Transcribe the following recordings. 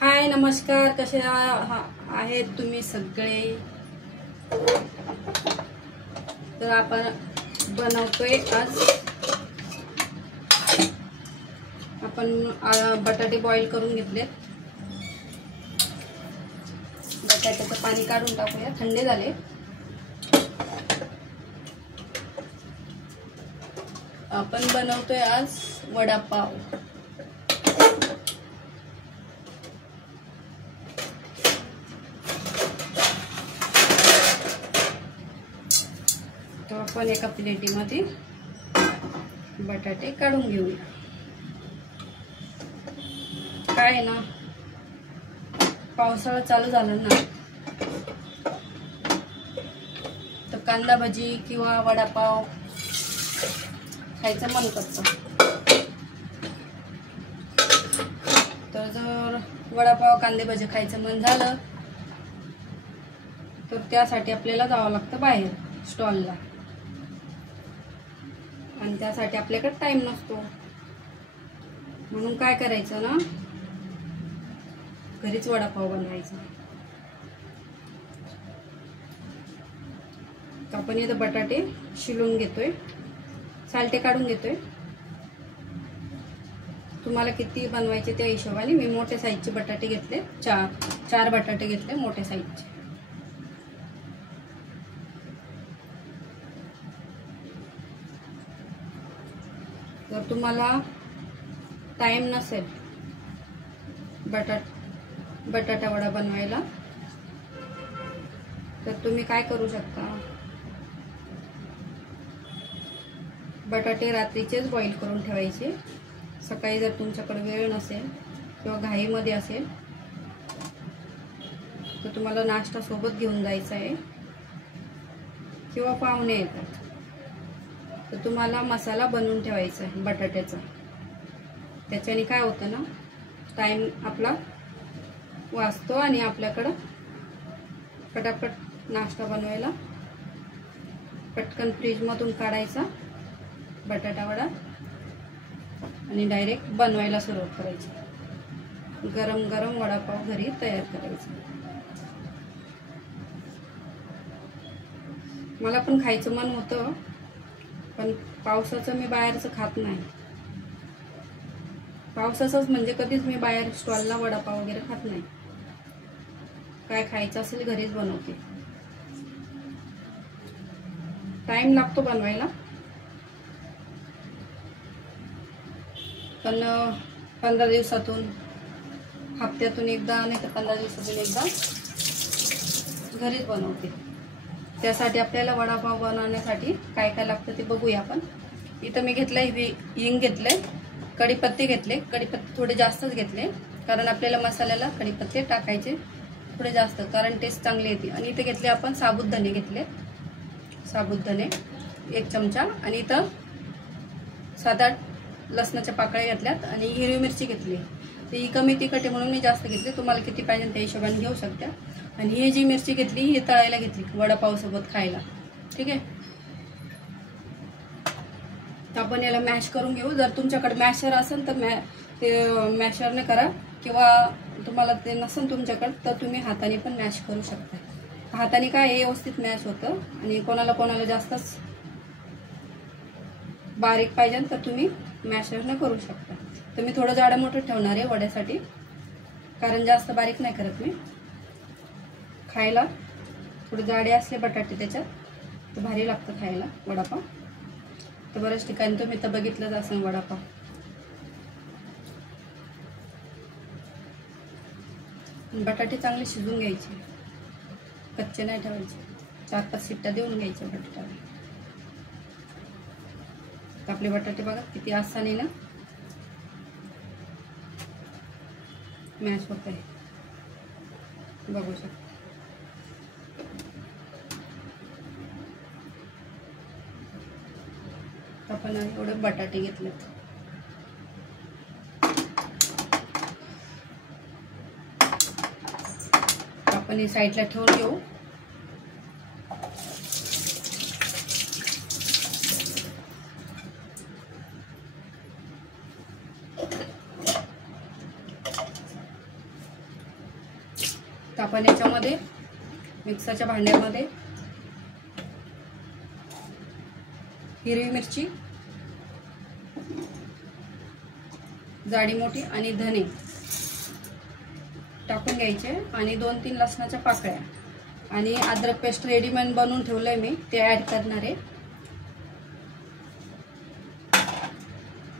हाय नमस्कार, कसे आहेत तुम्ही सगळे। तर आपण बनवतोय आज आपण बटाटे बॉईल करून घेतलेत। बटाट्याचं पाणी काढून टाकूया, थंडे झाले। आपण बनवतोय आज वडापाव। तो आपण एका प्लेटीमध्ये बटाटे काढून घेऊया। काय ना, पावसाळा चालू झाला ना, तर कांदा भजी किंवा वडापाव खायचं मन करतं। तर जर वडापाव कांदे भजी खायचं मन झालं तर त्यासाठी आपल्याला जावं लागतं बाहेर स्टॉलला, आणि त्यासाठी आपल्याकडे टाइम नसतो। म्हणून काय करायचं ना, घरीच वडापाव बनवायचा। तर आपण इथं बटाटे शिलून घेतोय, सालटे काढून घेतोय। तुम्हाला किती बनवायचे त्या हिशोबाने मी मोठ्या साईजचे बटाटे घेतले, चार बटाटे घेतले मोठ्या साईजचे। जर तुम्हाला टाइम नसेल बटाटा वडा बनवायला, तर तुम्ही काय करू शकता, बटाटे रात्रीचेच बॉईल करून ठेवायचे। सकाळी जर तुमच्याकडे वेळ नसेल किंवा घाईमध्ये असेल तर तुम्हाला नाश्ता सोबत घेऊन जायचा आहे किंवा पाहुणे येतात, तर तुम्हाला मसाला बनवून ठेवायचा आहे बटाट्याचा। त्याच्याने काय होतं ना, टाइम आपला वाचतो आणि आपल्याकडं पटापट नाश्ता बनवायला पटकन फ्रीजमधून काढायचा बटाटा वडा आणि डायरेक्ट बनवायला सुरुवात करायची। गरम गरम वडापाव घरी तयार करायचा। मला पण खायचं मन होतं, पण पावसाचं मी बाहेरचं खात नाही। पावसाचंच म्हणजे कधीच मी बाहेर स्टॉलला वडापाव वगैरे खात नाही। काय खायचं असेल घरीच बनवते। टाइम लागतो बनवायला, पण 15 दिवसातून, हप्त्यातून एकदा, नाही तर 15 दिवसातून एकदा घरीच बनवते। त्यासाठी आपल्याला वडापाव बनवण्यासाठी काय काय लागतं ते बघूया आपण। इथं मी घेतलंय हिंग घेतलंय, कढीपत्ते घेतले, कढीपत्ते थोडे जास्तच घेतले, कारण आपल्याला मसाल्याला कढीपत्ते टाकायचे थोडे जास्त, कारण टेस्ट चांगली येते। आणि इथे घेतले आपण साबुदाणे घेतले, साबुदाणे 1 चमचा, आणि इथं 7-8 लसणाच्या पाकळ्या घेतल्यात, आणि हिरवी मिरची घेतली। ती कमी तिखट आहे म्हणून मी जास्त घेतली, तुम्हाला किती पाहिजे त्या हिशोबाने घेऊ शकता। आणि ही जी मिरची घेतली ही तळायला घेतली वडापाव सोबत खायला, ठीक आहे। तर आपण याला मॅश करून घेऊ। जर तुमच्याकडे मॅशर असेल तर ते मॅशरने करा, किंवा तुम्हाला ते नसेल तुमच्याकडे तर तुम्ही हाताने पण मॅश करू शकता। हाताने काय व्यवस्थित मॅश होतं, आणि कोणाला जास्तच बारीक पाहिजे तर तुम्ही मॅशरने करू शकता। तर मी थोडं जाडं मोठं ठेवणार आहे वड्यासाठी, कारण जास्त बारीक नाही करत मी। खायला थोडे जाडे असले बटाटे त्याच्यात तर भारी लागतं खायला वडापाव। तर बऱ्याच ठिकाणी तुम्ही तर बघितलंच असेल वडापाव। बटाटे चांगले शिजून घ्यायचे, कच्चे नाही ठेवायचे। 4-5 शिट्ट्या देऊन घ्यायच्या बटाट्याला। आपले बटाटे बघा किती आसाने ना मॅश होत आहे, बघू शकता। आपण एवढे बटाटे घेतलेत, आपण हे साईडला ठेवून घेऊ। तर आपण याच्यामध्ये मिक्सरच्या भांड्यामध्ये हिरवी मिरची, जाडी मोठी आणि धने टाकून घ्यायचे आणि 2-3 लसणाच्या पाकळ्या आणि अद्रक पेस्ट रेडीमेड बनवून ठेवलंय मी, ते ऍड करणार आहे.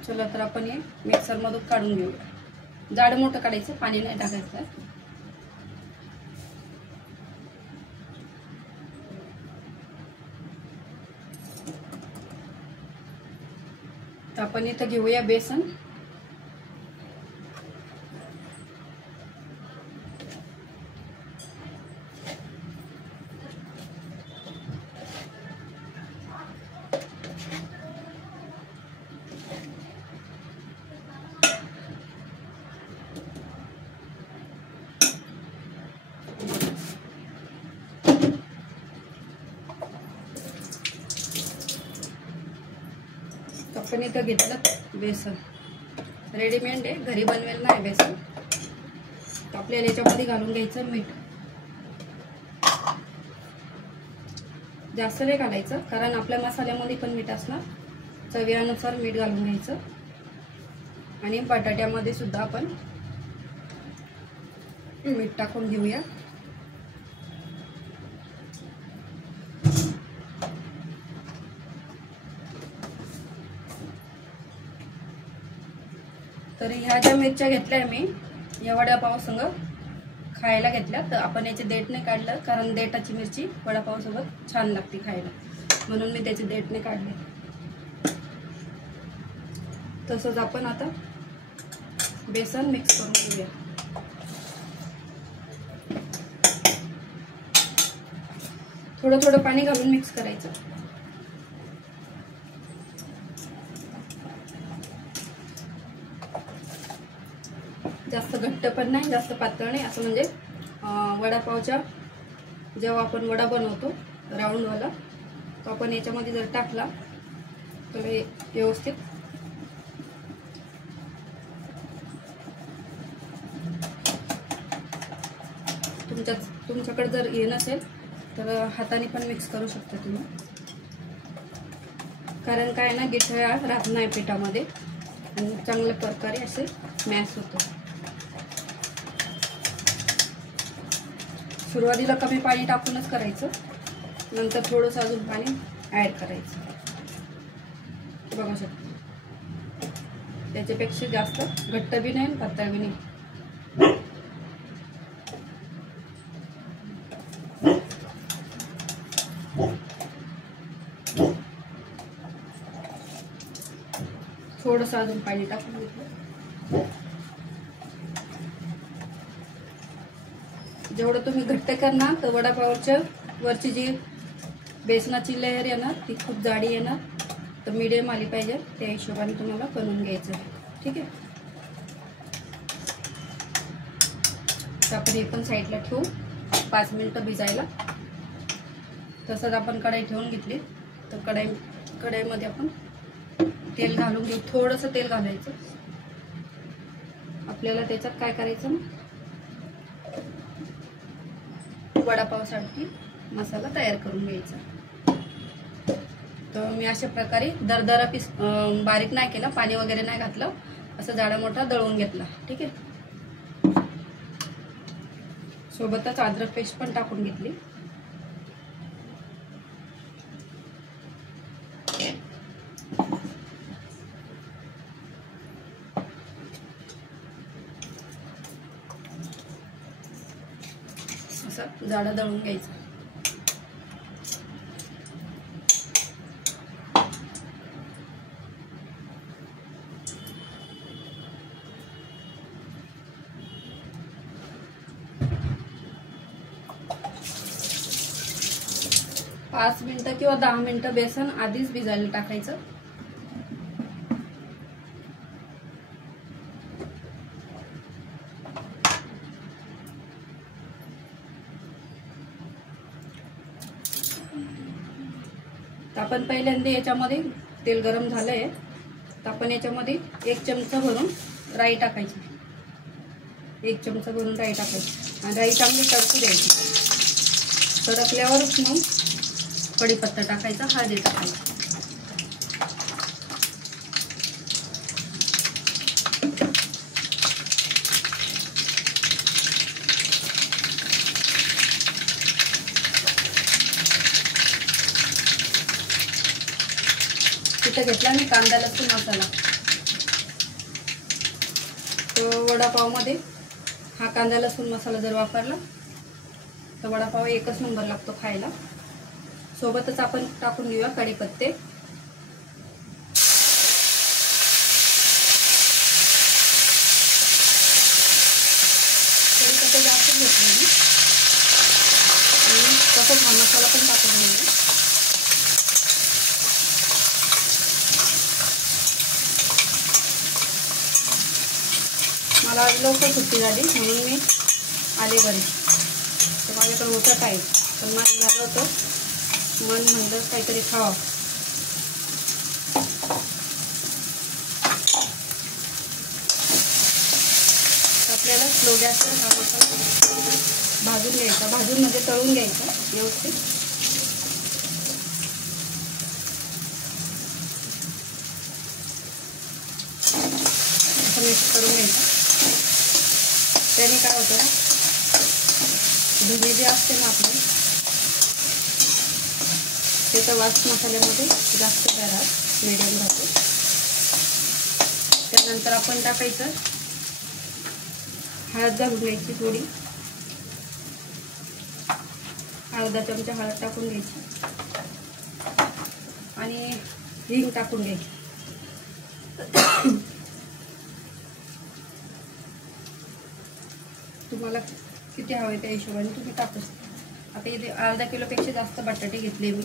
चला तर आपण हे मिक्सर मधून काढून घेऊया. जाड मोठं काढायचं, पाणी नाही टाकायचं. तर आपण इथं घेऊया बेसन. आपण इथं घेतलं बेसन, रेडीमेड आहे, घरी बनवेल नाही बेसन. तर आपल्याला याच्यामध्ये घालून घ्यायचं मीठ. जास्त नाही घालायचं कारण आपल्या मसाल्यामध्ये पण मीठ असणार. चवीनुसार मीठ घालून घ्यायचं. आणि बटाट्यामध्ये सुद्धा आपण मीठ टाकून घेऊया. तर ह्या ज्या मिरच्या घेतल्या मी या वडापाव संग खायला घेतल्या. तर आपण याचे देठ नाही काढलं कारण देठाची मिरची वडापाव सोबत छान लागते खायला, म्हणून मी त्याचे देठ नाही काढले. तसंच आपण आता बेसन मिक्स करून घेऊया. थोडं थोडं पाणी घालून मिक्स करायचं. जास्त घट्ट पण नाही, जास्त पातळ नाही, असं म्हणजे वडापावच्या जेव्हा आपण वडा बनवतो राऊंडवाला, तो आपण याच्यामध्ये जर टाकला तर व्यवस्थित तुमच्याकडे जर हे नसेल तर हाताने पण मिक्स करू शकता तुम्ही. कारण काय ना, गिठळ्या राहत नाही पिठामध्ये आणि चांगल्या प्रकारे असे मॅश होतं. सुरुवातीला कमी पाणी टाकूनच करायचं, नंतर थोडंसं अजून पाणी ऍड करायचं. बघू शकता, त्याच्यापेक्षा जास्त घट्ट बी नाही पातळ बी नाही. थोडंसं अजून पाणी टाकून घेतलं. जेवढं तुम्ही घट्ट करणार तर वडापावच्या वरची जी बेसनाची लेयर येणार ती खूप जाडी येणार. तर मीडियम आली पाहिजे, त्या हिशोबाने तुम्हाला बनवून घ्यायचं. ठीक आहे, तर आपण हे पण साईडला ठेवू 5 मिनिटं भिजायला. तसंच आपण कढाई ठेवून घेतली. तर कढाईमध्ये आपण तेल घालून घेऊ. थोडंसं तेल घालायचं. आपल्याला त्याच्यात काय करायचं, वडापावसाठी मसाला तयार करून घ्यायचा. तर मी अशा प्रकारे दरदरा पीस बारीक नाही केला, पाणी वगैरे नाही घातलं, असं जाडा मोठा दळून घेतला. ठीक आहे, सोबतच अद्रक पेस्ट पण टाकून घेतली. असं जाडा दळून घ्यायचं. पाच मिनिटं किंवा 10 मिनिटं बेसन आधीच भिजायला टाकायचं. तर आपण पहिल्यांदा याच्यामध्ये तेल गरम झालंय, तर आपण याच्यामध्ये 1 चमचा भरून राई टाकायची. 1 चमचा भरून राई टाकायची आणि राई चांगली तडकू द्यायची. तडकल्यावरच मग कढीपत्ता टाकायचा, हळदी टाकायची. तिथं घेतला मी कांदा लसूण मसाला. तो वडापावमध्ये हा कांदा लसूण मसाला जर वापरला तर वडापाव एकच नंबर लागतो खायला. सोबतच आपण टाकून घेऊया कढीपत्ते. कढीपत्ते जास्त घेतले मी आणि तसंच हा मसाला पण टाकून घेऊया. मला लवकर सुट्टी झाली म्हणून मी आले घरी. तर माझ्याकडे होतं काय पण मन झालं होतं, मन म्हणलं काहीतरी खावं. आपल्याला स्लो गॅसवर हा मसाला भाजून घ्यायचा, भाजून म्हणजे तळून घ्यायचा व्यवस्थित. असं मिक्स करून घ्यायचं. त्याने काय होतं, भजी जे असते ना आपली त्याचा वास मसाल्यामध्ये जास्त काय राहत, मिडियम राहतो. त्यानंतर आपण टाकायचं हळद घालून घ्यायची थोडी, अर्धा चमचा हळद टाकून घ्यायची आणि हिंग टाकून घ्यायची. तुम्हाला किती हवे त्या हिशोबाने तुम्ही टाकू शकता. आता इथे अर्धा किलोपेक्षा जास्त बटाटे घेतले मी,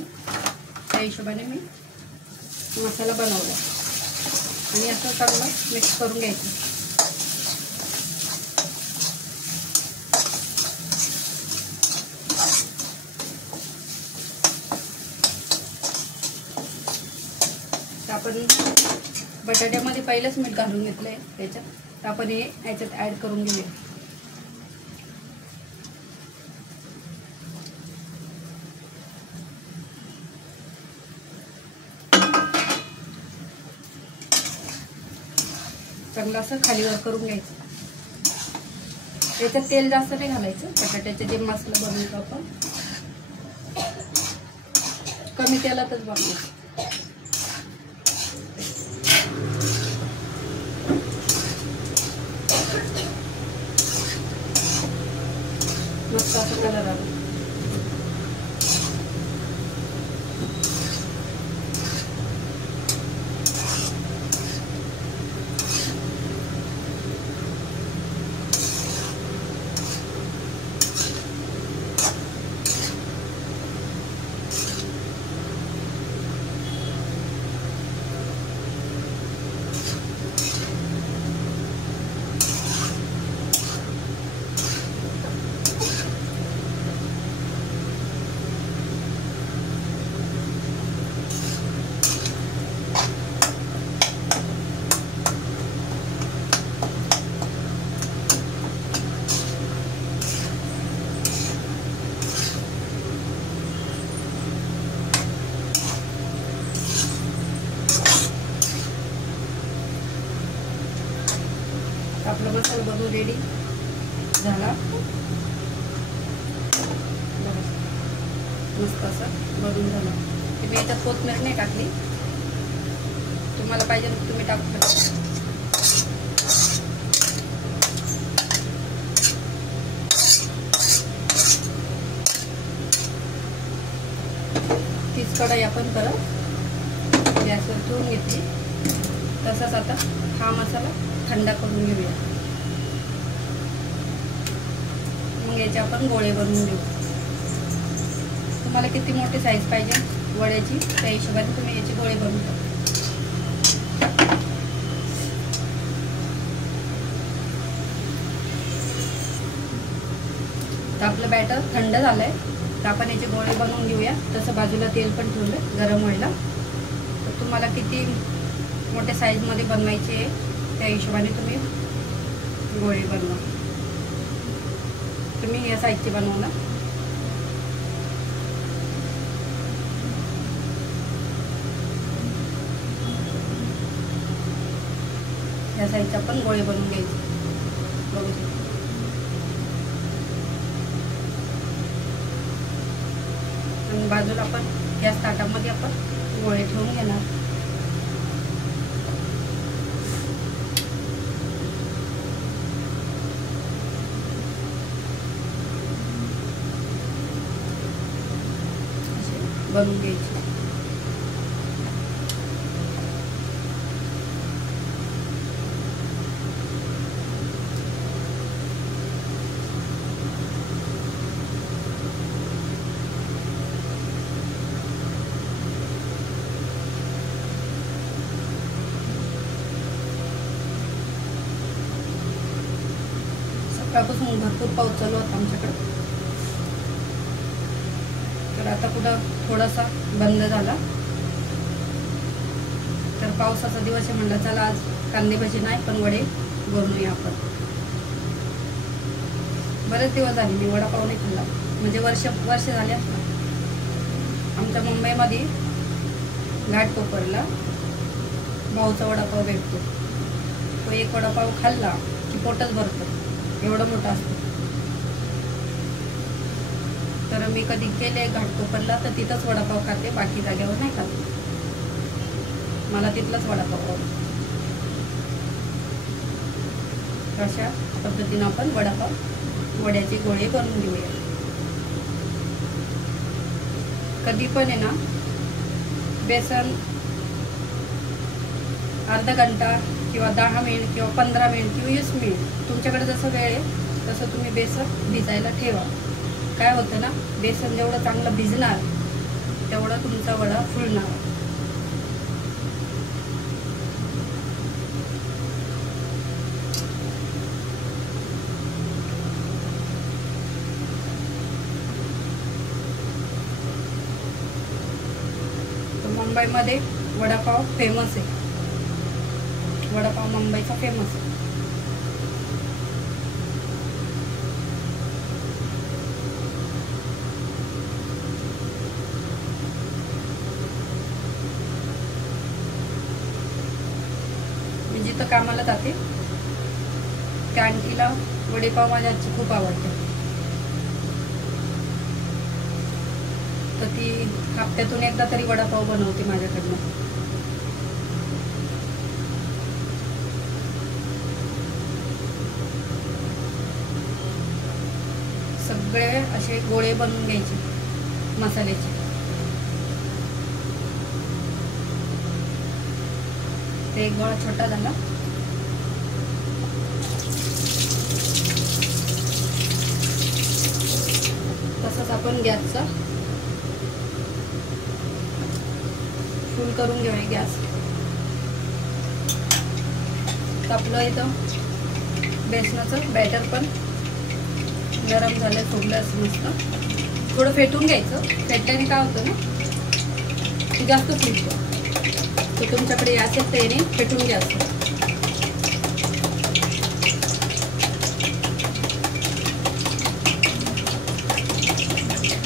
त्या हिशोबाने मी मसाला बनवला आणि असं चांगलं मिक्स करून घ्यायचं. आपण बटाट्यामध्ये पहिलंच मीठ घालून घेतलं आहे त्याच्यात, तर आपण हे याच्यात ॲड करून घेऊया. चांगलं असं खालीवर करून घ्यायचं. त्याच्यात तेल जास्त नाही घालायचं. बटाट्याचे जे मसाला बनवतो आपण कमी तेलातच बनवायचं. मस्त असं कलर आला. आपला मसाला बनवून रेडी झाला. मस्त असा बनवून झाला. मी याच्यात कोथिंबीर नाही टाकली, तुम्हाला पाहिजे तर तुम्ही टाकू शकता. तीच कढई आपण परत गॅसवर ठेवून घेतली. तसाच आता हा मसाला थंडा करून घेऊया. मग याचे आपण गोळे बनवून घेऊ. तुम्हाला किती मोठी साईज पाहिजे वड्याची त्या हिशोबाने तुम्ही याचे गोळे बनवू शकता. तर आपलं बॅटर थंड झालंय, तर आपण याचे गोळे बनवून घेऊया. तसं बाजूला तेल पण ठेवलं गरम व्हायला. तर तुम्हाला किती मोठ्या साईजमध्ये बनवायचे आहे त्या हिशोबाने तुम्ही गोळे बनवा. या साईजची बनवणार. या साईजचे आपण गोळे बनवून घ्यायचे. बघू शकता. आणि बाजूला आपण या ताटामध्ये आपण गोळे ठेवून घेणार. बनवून घ्यायची. सकाळपासून भरपूर पाऊस चालू होता आमच्याकडे, तर आता कुठं थोडासा बंद झाला. तर पावसाचा दिवस आहे म्हणलं चला आज कांदे भजी नाही पण वडे बनवूया आपण. बरेच दिवस झाले मी वडापाव नाही खाल्ला, म्हणजे वर्ष झाले असणार. आमच्या मुंबईमध्ये घाटकोपरला भाऊचा वडापाव भेटतो. तो एक वडापाव खाल्ला की पोटच भरतं, एवढं मोठं असतं. तर मी कधी गेले घाटकोपरला तर तिथंच वडापाव खाते, बाकी जागेवर नाही खाते. मला तिथलाच वडापाव आवडतो. अशा पद्धतीनं आपण वड्याचे गोळे बनवून घेऊया. कधी पण आहे ना बेसन अर्धा घंटा किंवा 10 मिनिट किंवा 15 मिनिट किंवा 20 मिनिट तुमच्याकडे जसं वेळ आहे तसं तुम्ही बेसन भिजायला ठेवा. काय होतं ना, बेसन जेवढं चांगलं भिजणार तेवढा तुमचा वडा फुलणार. मुंबईमध्ये वडापाव फेमस आहे. वडापाव मुंबईचा फेमस आहे. मी जिथं कामाला जाते त्या आंटीला वडेपाव माझ्या हातचे खूप आवडते. तर ती हप्त्यातून एकदा तरी वडापाव बनवते माझ्याकडनं. सगळे असे गोळे बनवून घ्यायचे मसाल्याचे. ते एक गोळा छोटा झाला. तसंच आपण गॅसचा फुल करून घेऊया गॅस. आपलं इथं बेसनाचं बॅटर पण गरम झालं, फुगलं असं मस्त. थोडं फेटून घ्यायचं. फेटल्याने काय होतं ना ते जास्त फुलतं. तर तुमच्याकडे असेल तर याने फेटून घ्यायचं.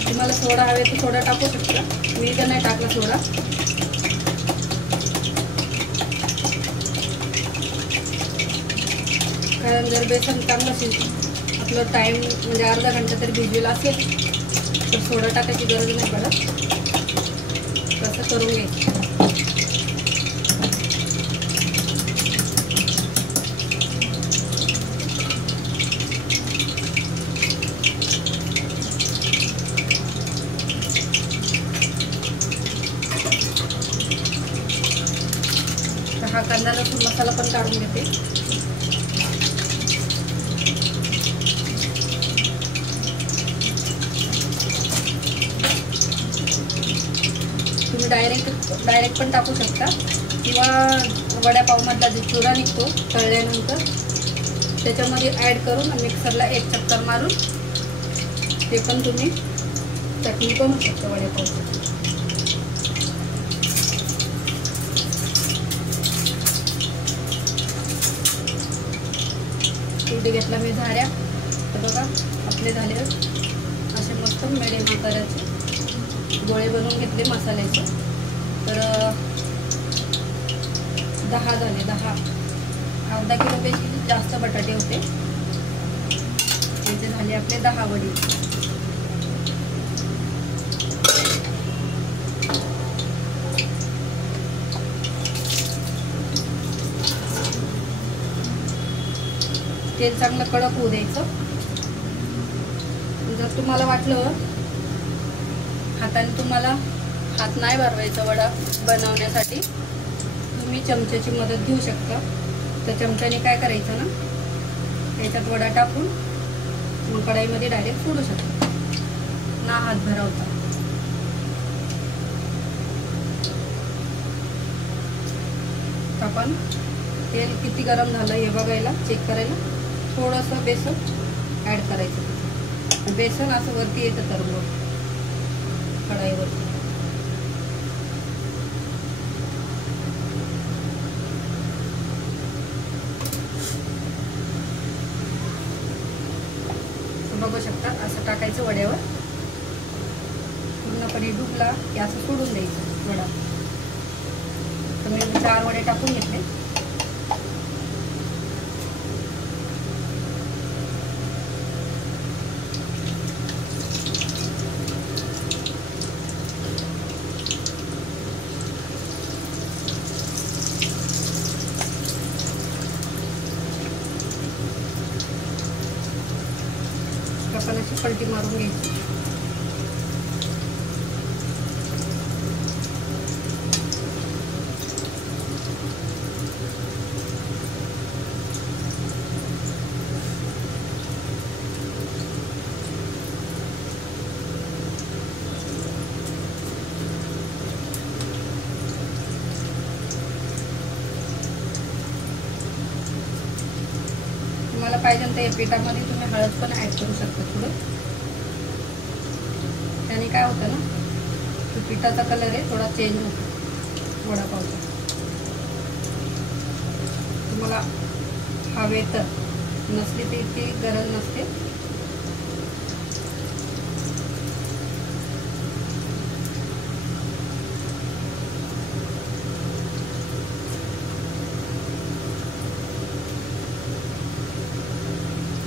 तुम्हाला सोडा हवे तर सोडा टाकू शकता. मी तर नाही टाकला सोडा. कारण जर बेसन चांगलं आपलं टाईम म्हणजे अर्धा घंटा तरी भिजलेला असेल तर सोडा टाकायची गरज नाही पडत. तसं करून घ्यायचं. हा कांदा लसूण मसाला पण काढून घेते. तुम्ही डायरेक्ट पण टाकू शकता किंवा वड्यापावमधला जो चुरा निघतो तळल्यानंतर त्याच्यामध्ये ॲड करून मिक्सरला एक चक्कर मारून ते पण तुम्ही चटणी बनवू शकता वड्यापावची. कुरडी घेतला मी झाऱ्या. तर बघा आपलं आपले झाले असे मस्त मिडियम आकाराचे गोळे बनवून घेतले मसाल्याचे. तर 10 झाले. 10 अर्धा किलोपेक्षा जास्त बटाटे होते. इथे झाले आपले 10 वडी. तेल चांगलं कडक होऊ द्यायचं. जर तुम्हाला वाटलं हाताने तुम्हाला हात नाही भरवायचा वडा बनवण्यासाठी, तुम्ही चमच्याची मदत घेऊ शकता. तर चमच्याने काय करायचं ना, त्याच्यात वडा टाकून मग कढाईमध्ये डायरेक्ट सोडू शकता ना हात भरवता. आपण तेल किती गरम झालं हे बघायला, चेक करायला थोडंसं बेसन ॲड करायचं. बेसन असं वरती येतं तर मग कढाईवर. बघू शकता असं टाकायचं वड्यावर. पूर्णपणे डुबला की असं सोडून द्यायचं वडा. तर मी 4 वडे टाकून घेतले. आपण अशी पलटी मारून घ्यायची. तुम्हाला पाहिजे तर या पिठामध्ये तुम्ही हळद पण ॲड करू शकता थोडं. त्याने काय होतं ना, तो पिठाचा कलर आहे थोडा चेंज होतो वडापावचा. तुम्हाला हवे तर, नसली तर इतकी गरज नसते.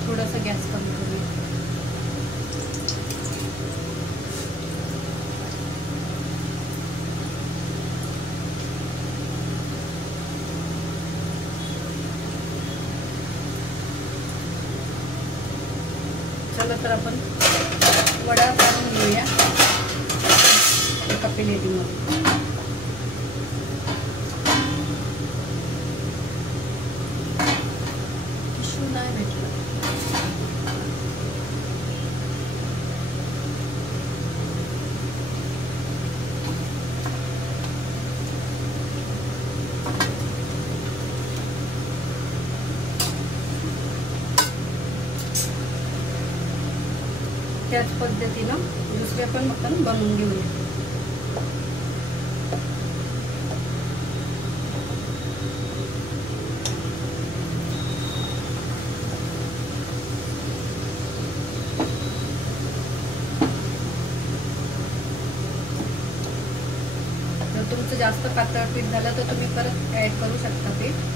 थोडासा गॅस कमी करूया. चला तर आपण वडा काढून घेऊया एका प्लेटीमध्ये. टिश्यू नाही भेटला. त्याच पद्धतीनं दुसरे पण आपण बनवून घेऊया. जर तुमचं जास्त पातळ पीठ झालं तर तुम्ही परत ॲड करू शकता पीठ.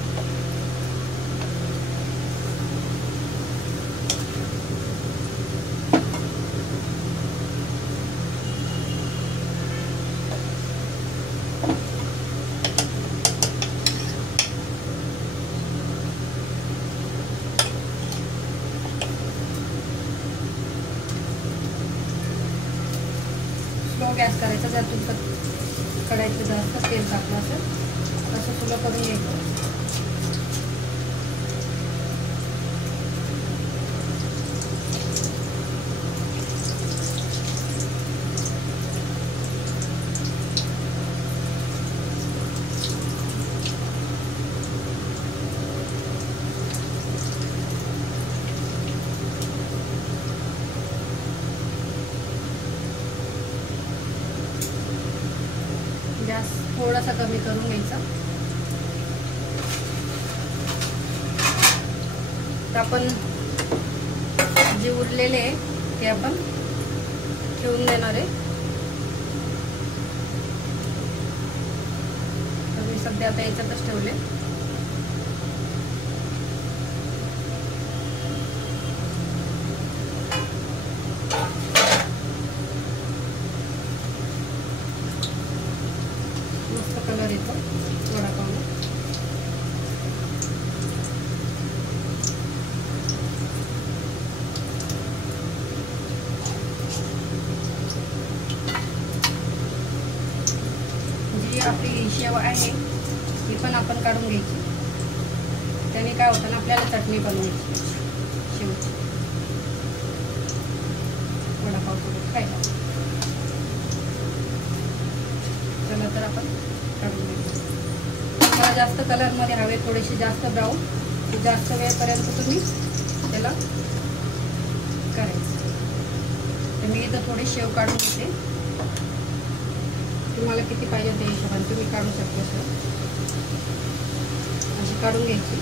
गॅस करायचा. जर तुमचं कढाईत जास्त तेल टाकलं असेल असं फुलं करून घ्यायचं. गॅस थोडासा कमी करून घ्यायचा. तर आपण जे उरलेले हे आपण ठेवून देणार आहे. तर मी सध्या आता याच्यातच ठेवले. मस्त कलर येतो वडापावला. जी आपली शेव आहे ती पण आपण काढून घ्यायची. त्याने काय होतं ना, आपल्याला चटणी बनवायची शेवची वडापाव सोबत खायला. चला तर आपण काढून घ्यायचं. तुम्हाला जास्त कलरमध्ये हवे, थोडेसे जास्त ब्राऊन, जास्त वेळपर्यंत तुम्ही त्याला करायचं. तर मी इथं थोडे शेव काढून घेते. तुम्हाला किती पाहिजे त्या हिशोबाने तुम्ही काढू शकता. सर अशी काढून घ्यायची.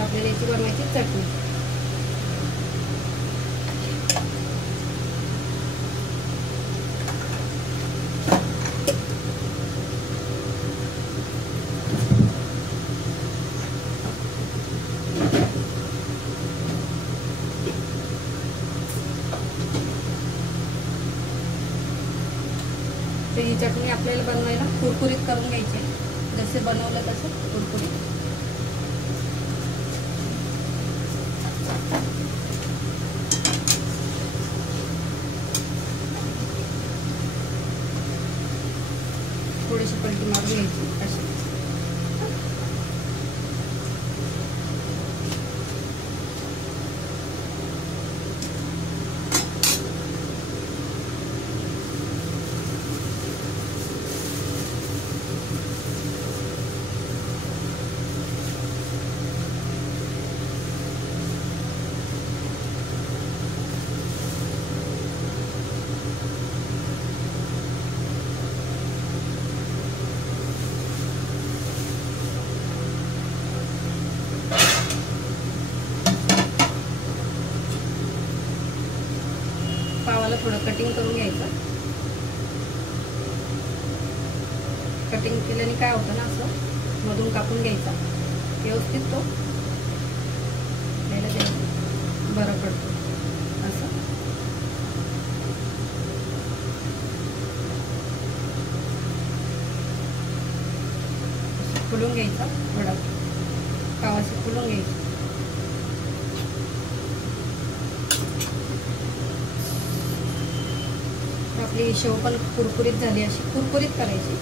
आपल्याला याची बनवायची चटणी. तर ही चटणी आपल्याला बनवायला कुरकुरीत करून घ्यायची. जसे बनवलं तसं कुरकुरीत. थोडीशी पलटी मारून घ्यायची अशी. पावाला थोडं कटिंग करून घ्यायचं. कटिंग केल्याने काय होतं ना, असं मधून कापून घ्यायचा. व्यवस्थित तो बरं पडतो. असं फुलून घ्यायचा. वडा पावाशी फुलून घ्यायचं. आपली शेव पण कुरकुरीत झाली. अशी कुरकुरीत करायची.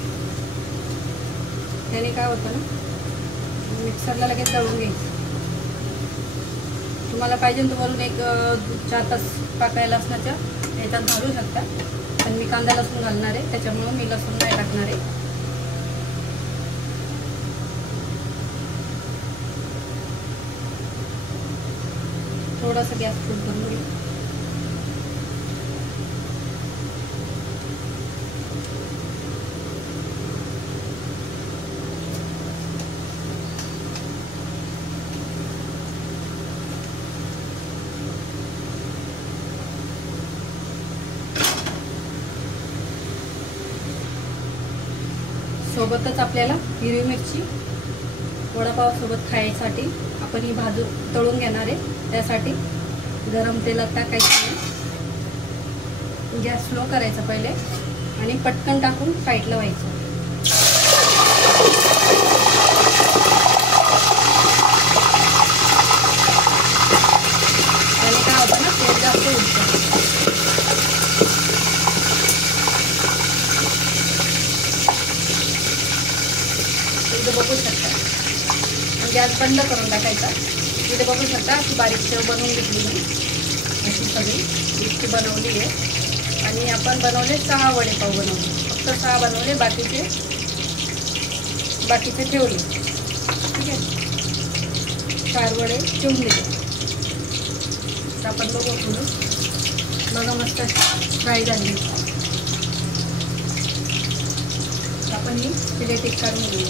त्याने काय होतं ना, मिक्सरला लगेच दळून घ्यायची. तुम्हाला पाहिजे तर वरून एक 4 तास टाकायला लसणाच्या याच्यात घालू शकता. पण मी कांदा लसूण घालणार आहे, त्याच्यामुळं मी लसूण नाही टाकणार आहे. थोडासा गॅस फुल करून घेऊ. सोबतच आपल्याला हिरवी मिरची वडापाव सोबत खायसाठी आपण ही भाजून तळून घेणार आहे. त्यासाठी गरम तेलात टाकायचं. गॅस स्लो करायचा पहिले आणि पटकन टाकून साईडला व्हायचं. त्याने काय होतं ना, तेल जास्त उडतं. बघू शकता. गॅस बंद करून टाकायचा. इथे बघू शकता अशी बारीक शेव बनवून घेतली मी. अशी सगळी इतकी बनवली आहे. आणि आपण बनवले 6 वडेपाव बनवले. फक्त 6 बनवले, बाकीचे ठेवले. ठीक आहे. 4 वडे ठेवून दिले. तर आपण बघू थोडं. बघा मस्त फ्राय झाली. आपण ही प्लेट काढून घेऊ.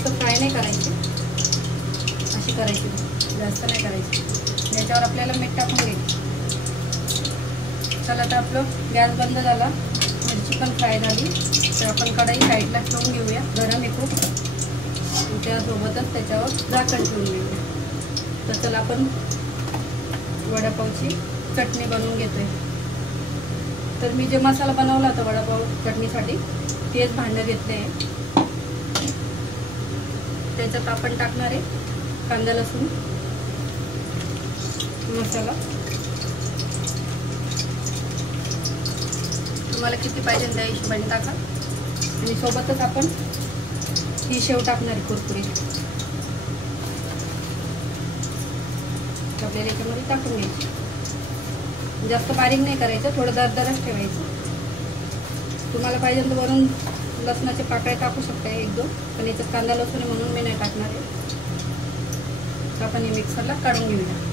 जास्त फ्राय नाही करायची, अशी करायची, जास्त नाही करायची. याच्यावर आपल्याला मीठ टाकून घ्यायची. चला, तर आपलं गॅस बंद झाला, मिरची पण फ्राय झाली. तर आपण कढई साईडला ठेवून घेऊया, गरम आहे खूप. त्यासोबतच त्याच्यावर झाकण ठेवून घेऊया. तर चला आपण वडापावची चटणी बनवून घेतोय. तर मी जे मसाला बनवला होता वडापाव चटणीसाठी तेच भांडं घेतले आहे. त्याच्यात आपण टाकणार आहे कांदा लसूण मसाला. तुम्हाला किती पाहिजे त्या हिशोबाने टाका. आणि सोबतच आपण ही शेव टाकणार आहे कुरकुरीत. आपल्याला याच्यामध्ये टाकून घ्यायची. जास्त बारीक नाही करायचं, थोडं दरदरच ठेवायचं. तुम्हाला पाहिजे तर वरून लसणाचे पाकळे टाकू शकता 1-2, पण याच्यात कांदा लसूण म्हणून मी नाही टाकणार आहे. तर आपण हे मिक्सरला काढून घेऊया.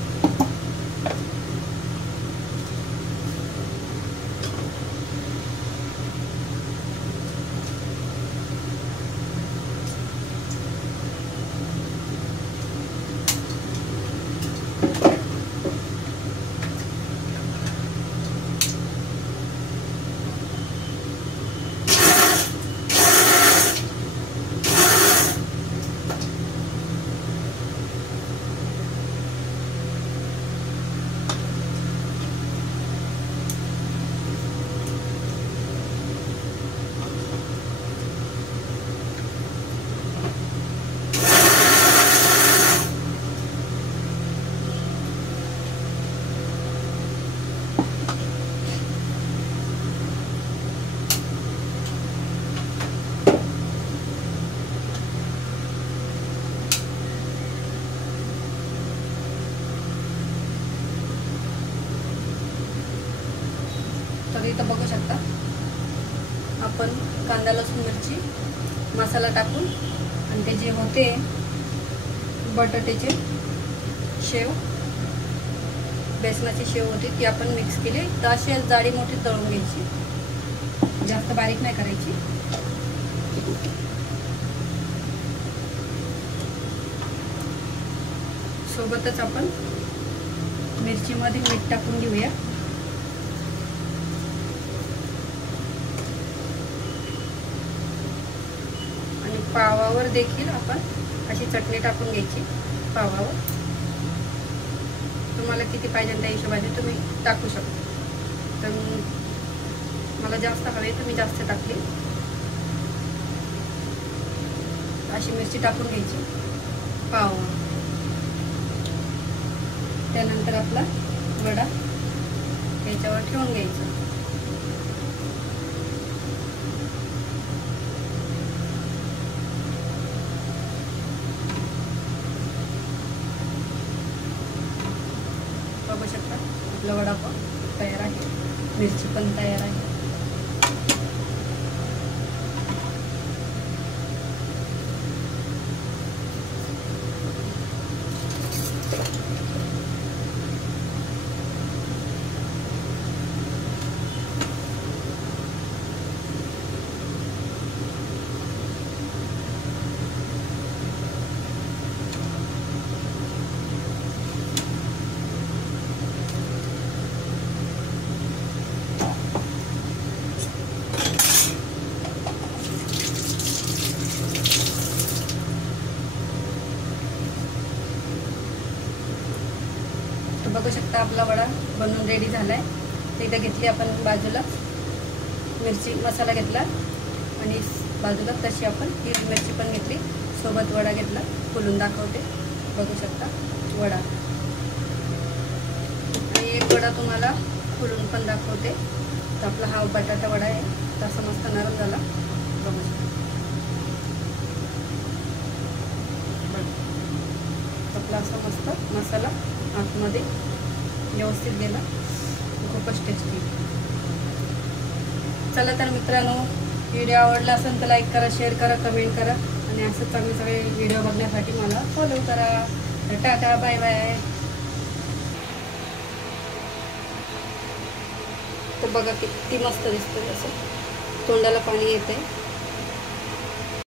तर इथं बघू शकता आपण कांदा लसूण मिरची मसाला टाकून आणि ते जे होते बटाट्याचे शेव, बेसनाची शेव होती ती आपण मिक्स केली. तर अशी जाडी मोठी तळून घ्यायची, जास्त बारीक नाही करायची. सोबतच आपण मिरचीमध्ये मीठ टाकून घेऊया. आणि पावावर देखील आपण अशी चटणी टाकून घ्यायची. पावावर तुम्हाला किती पाहिजे त्या हिशोबाने तुम्ही टाकू शकता. तर मला जास्त हवे तर मी जास्त टाकली. अशी मिरची टाकून घ्यायची पावावर. त्यानंतर आपला वडा याच्यावर ठेवून घ्यायचा. बघू शकता आपला वडापाव तयार आहे. मिरची पण तयार आहे. बघू शकता आपला वडा बनवून रेडी झालाय. एकदा घेतली आपण बाजूला मिरची मसाला घेतला आणि बाजूला तशी आपण हिरवी मिरची पण घेतली, सोबत वडा घेतला. फुलून दाखवते, बघू शकता वडा. आणि एक वडा तुम्हाला फुलून पण दाखवते. तर आपला हा बटाटा वडा आहे, तसा मस्त नरम झाला. बघू शकता आपला असा मस्त मसाला आतमध्ये व्यवस्थित गेला, खूपच टेस्टी. चला तर मित्रांनो, व्हिडिओ आवडला असेल तर लाईक करा, शेअर करा, कमेंट करा आणि असं चांगले सगळे व्हिडिओ बघण्यासाठी मला फॉलो करा. Tata, bye bye. तर बघा किती मस्त दिसतंय, असं तोंडाला पाणी येते.